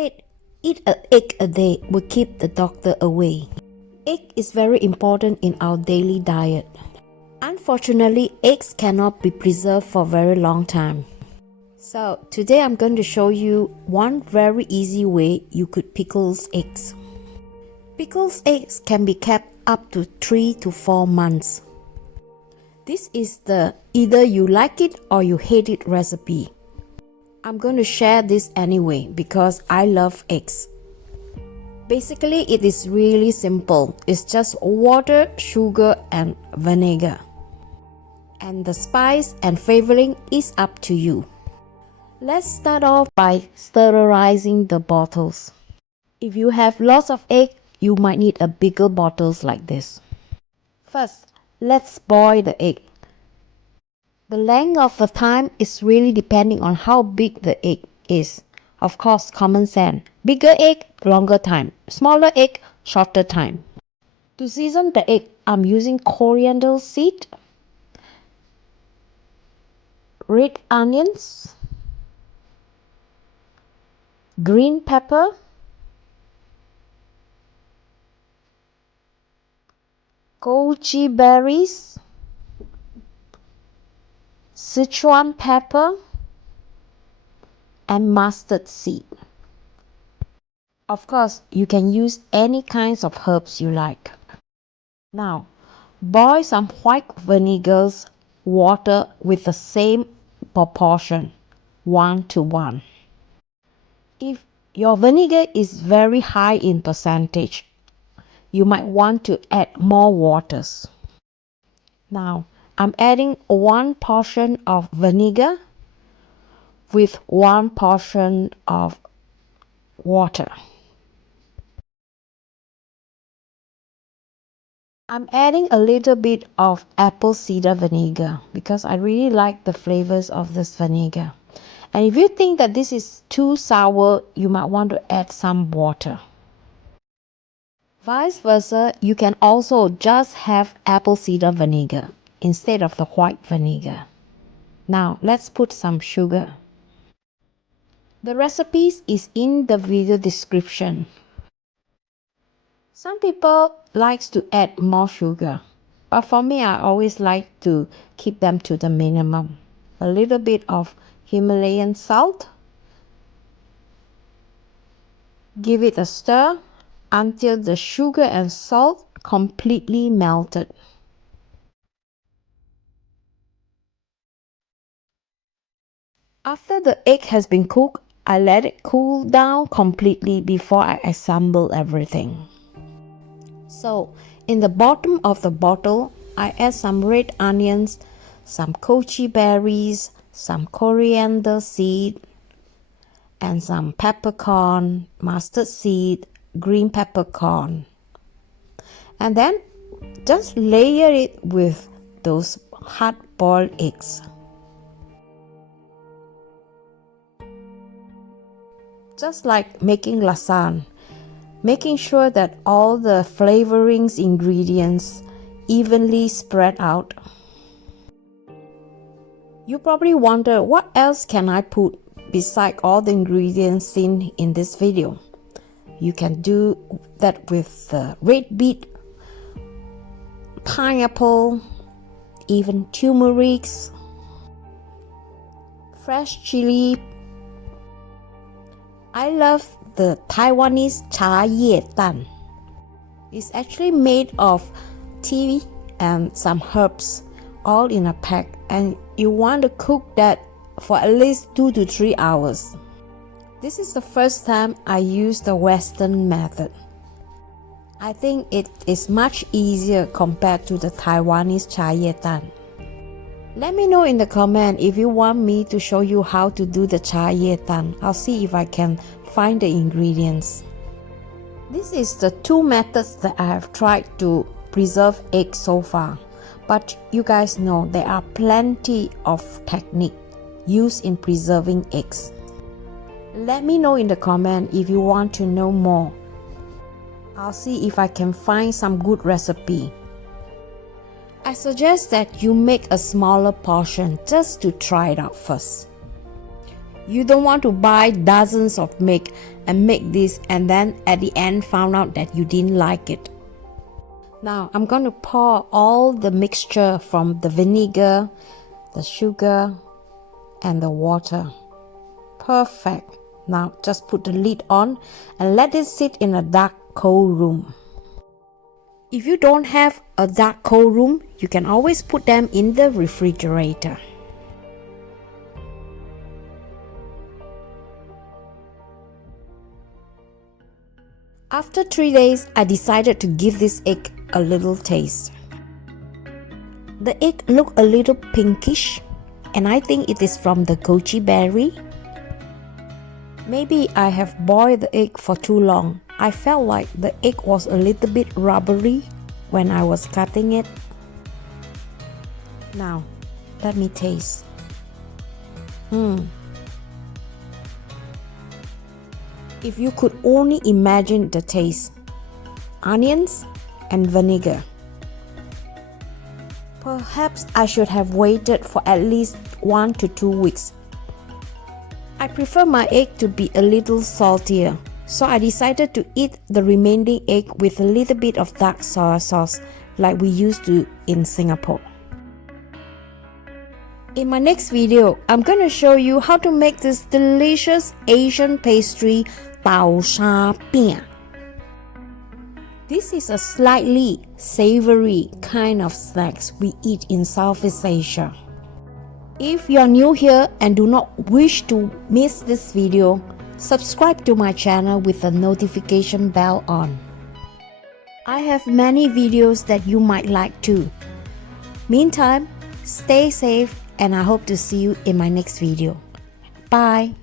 said eat an egg a day will keep the doctor away. Egg is very important in our daily diet. Unfortunately, eggs cannot be preserved for a very long time. So today I'm going to show you one very easy way you could pickle eggs. Pickled eggs can be kept up to 3 to 4 months. This is the either you like it or you hate it recipe. I'm going to share this anyway because I love eggs. Basically, it is really simple. It's just water, sugar, and vinegar. And the spice and flavoring is up to you. Let's start off by sterilizing the bottles. If you have lots of egg, you might need a bigger bottles like this. First, let's boil the egg. The length of the time is really depending on how big the egg is. Of course, common sense. Bigger egg, longer time. Smaller egg, shorter time. To season the egg, I'm using coriander seed, red onions, green pepper, goji berries, Sichuan pepper, and mustard seed. Of course, you can use any kinds of herbs you like. Now, boil some white vinegar's water with the same proportion, 1 to 1. If your vinegar is very high in percentage, you might want to add more waters. Now, I'm adding 1 portion of vinegar with 1 portion of water. I'm adding a little bit of apple cider vinegar because I really like the flavors of this vinegar. And if you think that this is too sour, you might want to add some water. Vice versa, you can also just have apple cider vinegar instead of the white vinegar. Now, let's put some sugar. The recipes is in the video description. Some people likes to add more sugar, but for me, I always like to keep them to the minimum. A little bit of Himalayan salt. Give it a stir until the sugar and salt completely melted. After the egg has been cooked, I let it cool down completely before I assemble everything. So, in the bottom of the bottle, I add some red onions, some goji berries, some coriander seed, and some peppercorn, mustard seed, green peppercorn. And then just layer it with those hard-boiled eggs. Just like making lasagna, making sure that all the flavorings ingredients evenly spread out. You probably wonder what else can I put beside all the ingredients seen in this video. You can do that with the red beet, pineapple, even turmeric, fresh chili. I love the Taiwanese cha ye tan. It's actually made of tea and some herbs all in a pack, and you want to cook that for at least 2 to 3 hours. This is the first time I use the Western method. I think it is much easier compared to the Taiwanese cha ye tan. Let me know in the comment if you want me to show you how to do the cha ye tan. I'll see if I can find the ingredients. This is the 2 methods that I have tried to preserve eggs so far. But you guys know there are plenty of techniques used in preserving eggs. Let me know in the comment if you want to know more. I'll see if I can find some good recipe. I suggest that you make a smaller portion just to try it out first. You don't want to buy dozens of milk and make this and then at the end found out that you didn't like it. Now I'm going to pour all the mixture from the vinegar, the sugar, and the water. Perfect. Now just put the lid on and let it sit in a dark, cold room. If you don't have a dark, cold room, you can always put them in the refrigerator. After 3 days, I decided to give this egg a little taste. The egg looked a little pinkish, and I think it is from the goji berry. Maybe I have boiled the egg for too long. I felt like the egg was a little bit rubbery when I was cutting it. Now, let me taste. If you could only imagine the taste. Onions and vinegar. Perhaps I should have waited for at least 1 to 2 weeks. I prefer my egg to be a little saltier, so I decided to eat the remaining egg with a little bit of dark soy sauce like we used to in Singapore. In my next video, I'm going to show you how to make this delicious Asian pastry Tao Sha Pian. This is a slightly savory kind of snacks we eat in Southeast Asia. If you are new here and do not wish to miss this video, subscribe to my channel with the notification bell on. I have many videos that you might like too. Meantime, stay safe and I hope to see you in my next video. Bye!